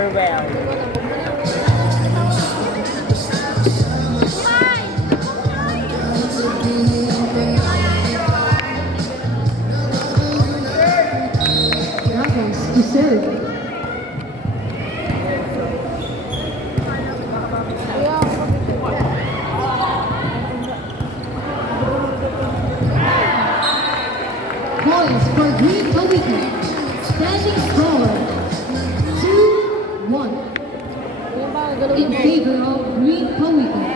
Overwhelmed. Dragons to serve. Points for Green Awakening. Standing score 2-1 in favor of Green Awakening.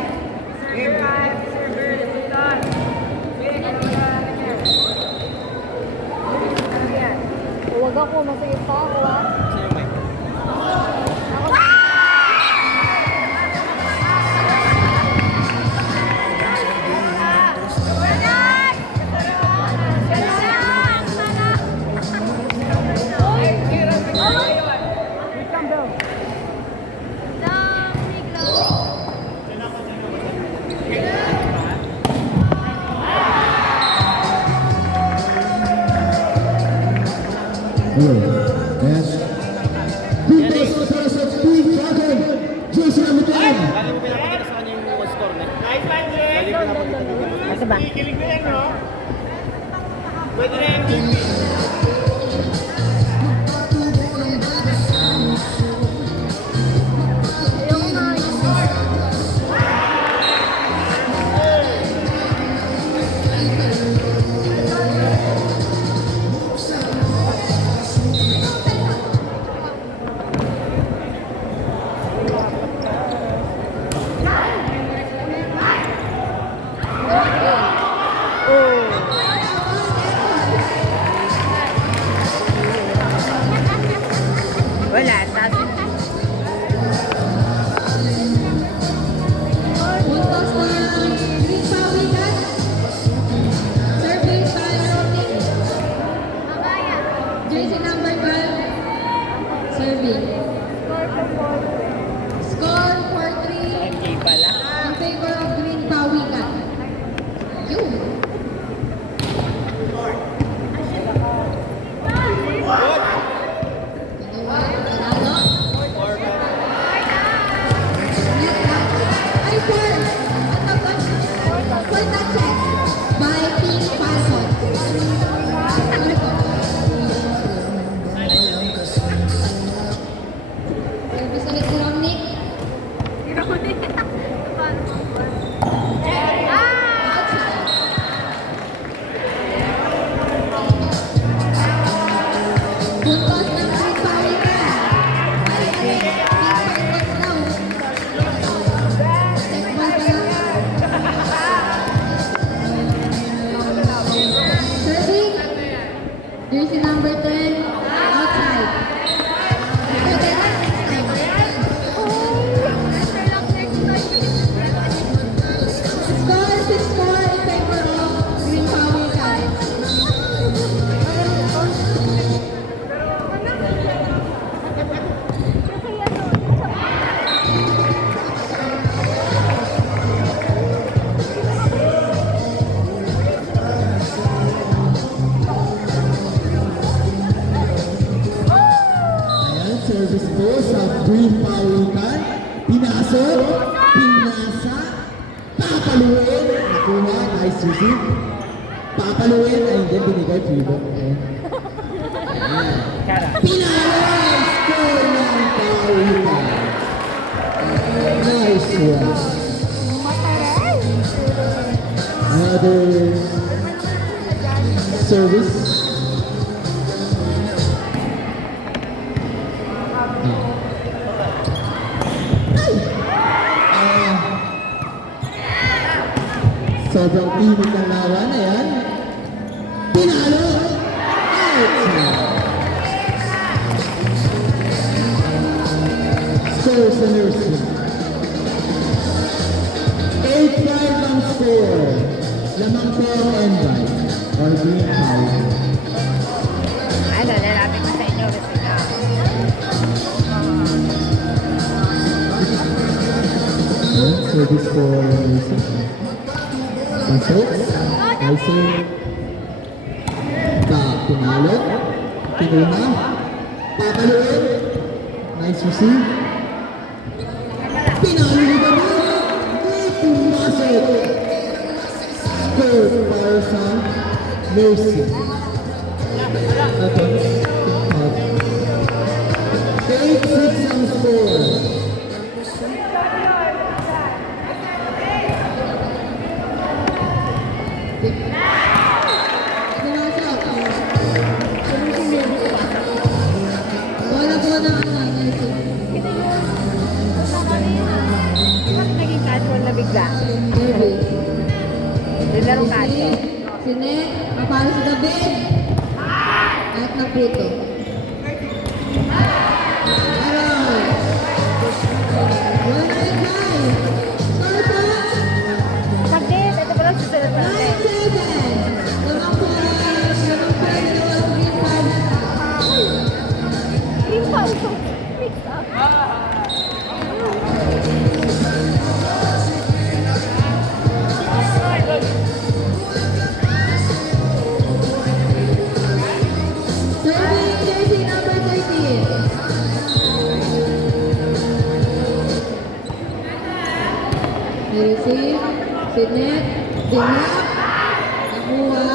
Huwag ako, masakit pa ako ah. Sino may? Yes. Puntos para sa Green Dragon. Jose Amitan. Lalo mo pinapakita sa kanya yung score na. Lalo mo pinapakita dito. Asa ba? Kikilig na yan, no? Pwede na yung Wala, taas. Puntos ng Green Pawikan. Serving by Romy. Jersey number 12. Serving. Score 4-3 MJ pala. in favor of Green Pawikan. Yun. Ay, four touches by Pink Falcon. Service ulit si Romnick. Outside. Puntos ng Green Pawikan. Ay, Pink Falcons daw. Step ball pa lang. Serving. Jersey number 10. Outside. Okay na. Score 6-4 in favor of Green Pawikan. Ayan, service po sa Green Pawikan. Pinasok, pinasa, papaluin. Nakuha kay Suzy. Papaluin ay hindi binigay Fibo. Ayan. Kara. Pinalawin! Score ng Pawikan. Nice one. Another service. Sobrang init ng lawan. Ayan. Pinalo! Out! Score sa nursing. 8-5 ang score. Lamang po ang end-by. Or Green Pawikan. Ano, lalapit ko sa inyo. Kasi na. Ayan, service for nursing. Pasok. Ising. Pinalo. Pinuna. Papaluin. Nice receive. Pinahuli ka na. Pumasok. Score para sa Mercy. Ito. 8-6 ang score. Wala po na ang Bakit naging casual na bigla? service. Nilarong casual. Sinet, papalo sa gabi. At naputo. Aroy. Wala na yung guys. Score po. Saglit, ito pala susunod na natin. 9-7. Lamang po ay dalawang green card. Green ball. Mix up. Serving jersey number 13. Receive, Sinet, Dinap, nakuha.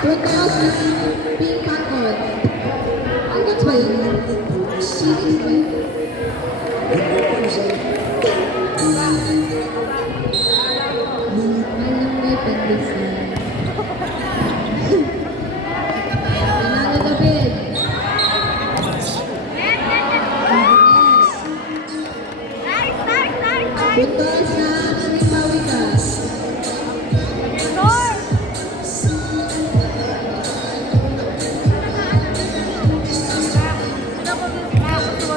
Putol sa pink pattern. Ang gets ba yun? Phoenix ba yun? Alam mo yung pandesal. Panalo David. Putol sa aming pawikas.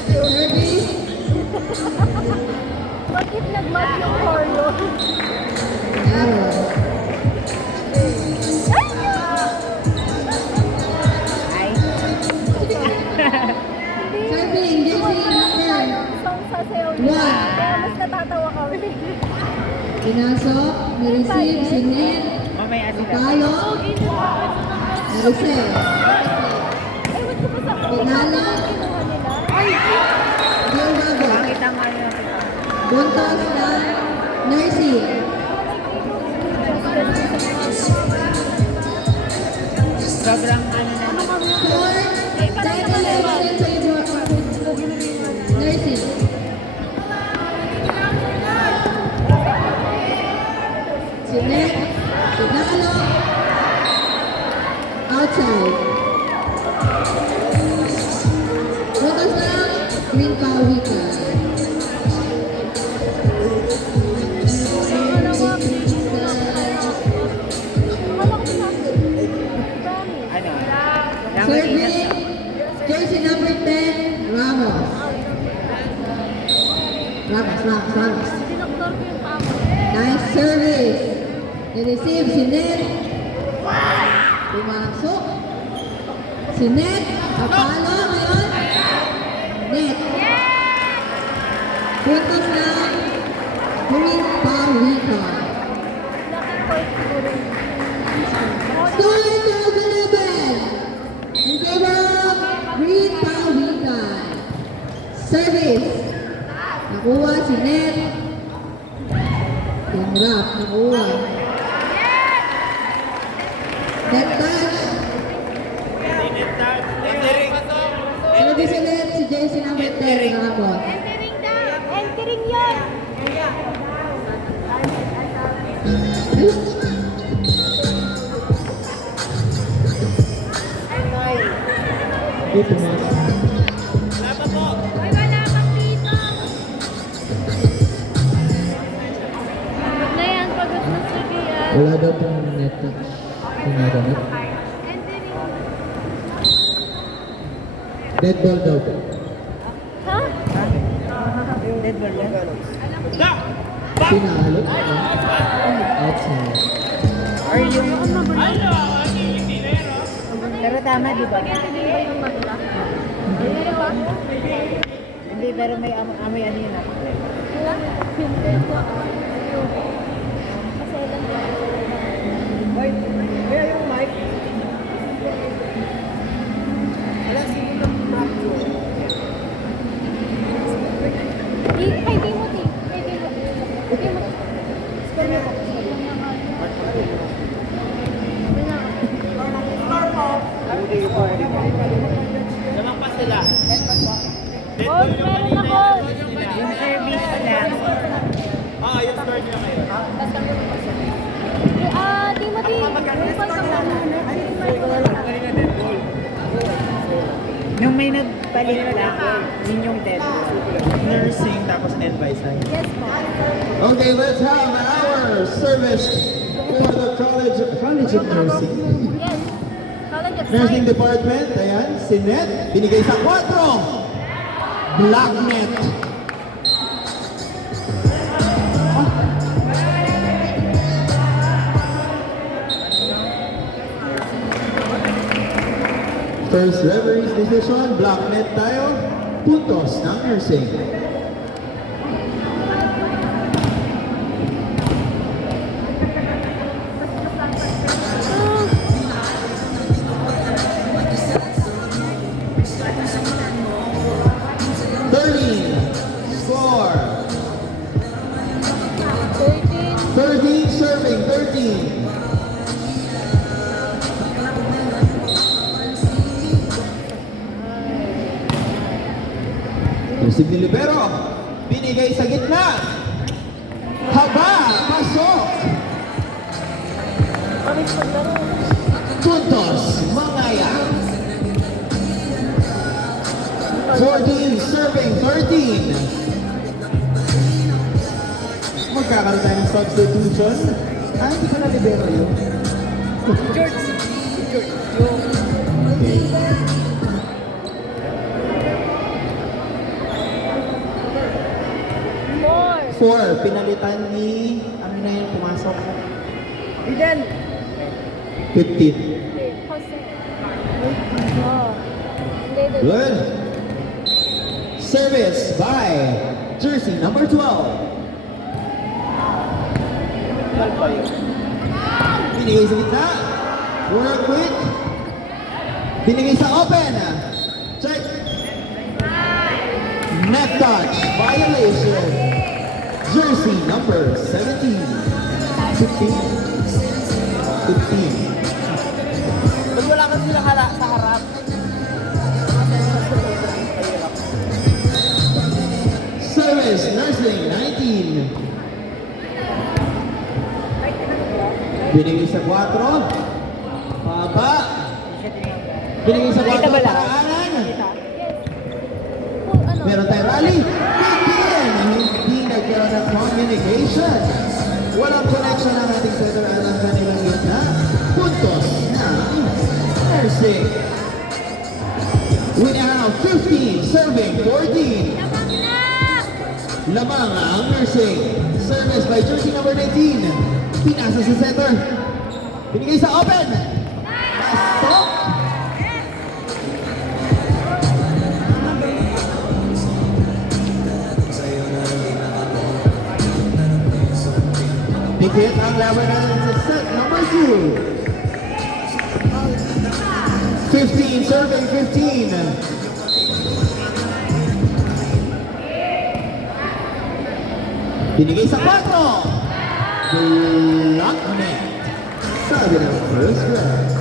Service. Bakit nag-match yung horlo? Arrow. Ay. Serving jersey number Song sa sayo One. niya. Kaya mas natatawa kami. Pinasok, na-receive, Sinet, Mamaya sila. Palo, na-receive. Ewan ko pa sa Pinalo, kinuha nila. Ay! Bill Bago, Pakita mo ano. buntos na Mercy. Sobrang ano na. Score, 10-11 in favor of Mercy. Sinet, Pinalo, outside. Buntos na Green Pawika. Ano? Lang Serving, jersey number 10, Ramos. Ramos. Nice service. I-receive si Net. Pumasok. Si Net. Kapalo ngayon. Net. Puntos na Green Pawika. Score 12-11 in favor of Green Pawika. Service. Nakuha si Net. Tinrap. Nakuha. Net touch. Service ulit si jersey number 10. Nakabot. Entering yan! Dito na. Ay, wala kang dito! Pagod na yan, pagod na sige yan. Wala daw pong net touch. Tinagamit. Entering. Dead ball daw po. Ha? Dead ball yan? Pinalo. Outside. Or yung... Pero tama, di ba? Hindi, pero may amoy ano yun ako. Hindi ko. Maselan ko. Kaya yung mic. Meron ako. Yung service lang. Yung score niya kayo. Timothy. Nung may nagpalit lang, yun yung dead. Nursing, tapos advice. Yes po. Okay, let's have our service for the College of Nursing. Yes. College of Nursing Science. Department, ayan, si Net, binigay sa 4. Black Net. First referee's decision, Black Net tayo, puntos ng nursing. Score. 13 serving, 13. Tusig ni Libero, binigay sa gitna. Haba, pasok. Puntos, Mangaya. 14 serving, 13. Magkakaroon tayo ng substitution. Hindi pa na Libero yun. Four. 4, pinalitan ni, ano na yun, pumasok. Eden! 15. Jose. Oh. Hindi, hindi. Good. Service by jersey number 12. Binigay sa gitna. Work quick. Binigay sa open. Check. Net touch. Violation. Jersey number 17. 15. 15. Pag wala ka sila sa harap. Service nursing 19. Binigay sa 4. Papa. Binigay sa 4. Paraanan. Ano? Meron tayo rally. Begin. Hindi nagkaroon ng communication. Walang connection ang ating center at ang kanilang gitna. Puntos ng nursing. We now have 15 serving 14. Lamang ang nursing. Service by jersey number 19. Pinasa sa center. Binigay sa open. Pasok. Pikit ang laban natin sa set number 2. 15 serving 15. Binigay sa 4. Block net. Sabi ng first grade.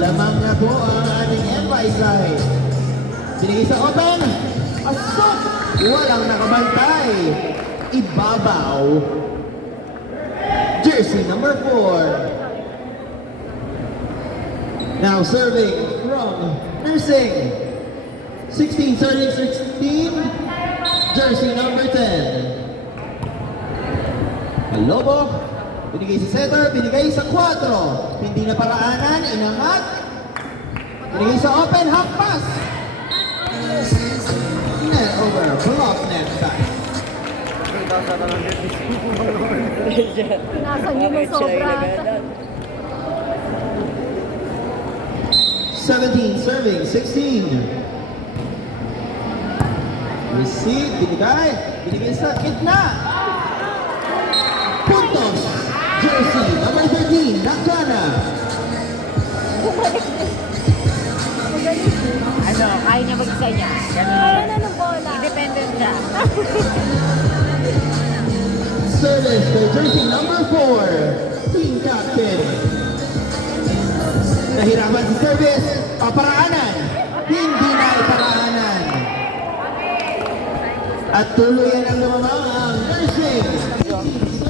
Lamang na po ang ating NY side. Binigay sa open. Asok. Walang nakabantay. Ibabaw. Jersey number 4. Now serving from nursing. 16 serving 16. Jersey number 10. Lobo. Binigay sa center. Binigay sa 4. Hindi na paraanan. Inangat. Binigay sa open. Half pass. Net over. Block net back. Nasa niyo mo sobra. 17 serving 16. Receive, binigay. Binigay sa gitna. Puntos. Jersey number 13, Nakana. Ano, kaya niya mag-isa niya. Ganun. Kaya na ng bola. Independent siya. Service for jersey number 4, team captain, Nahirapan si service. Paraanan. Hindi na iparaanan. At tuluyan ang lumamang.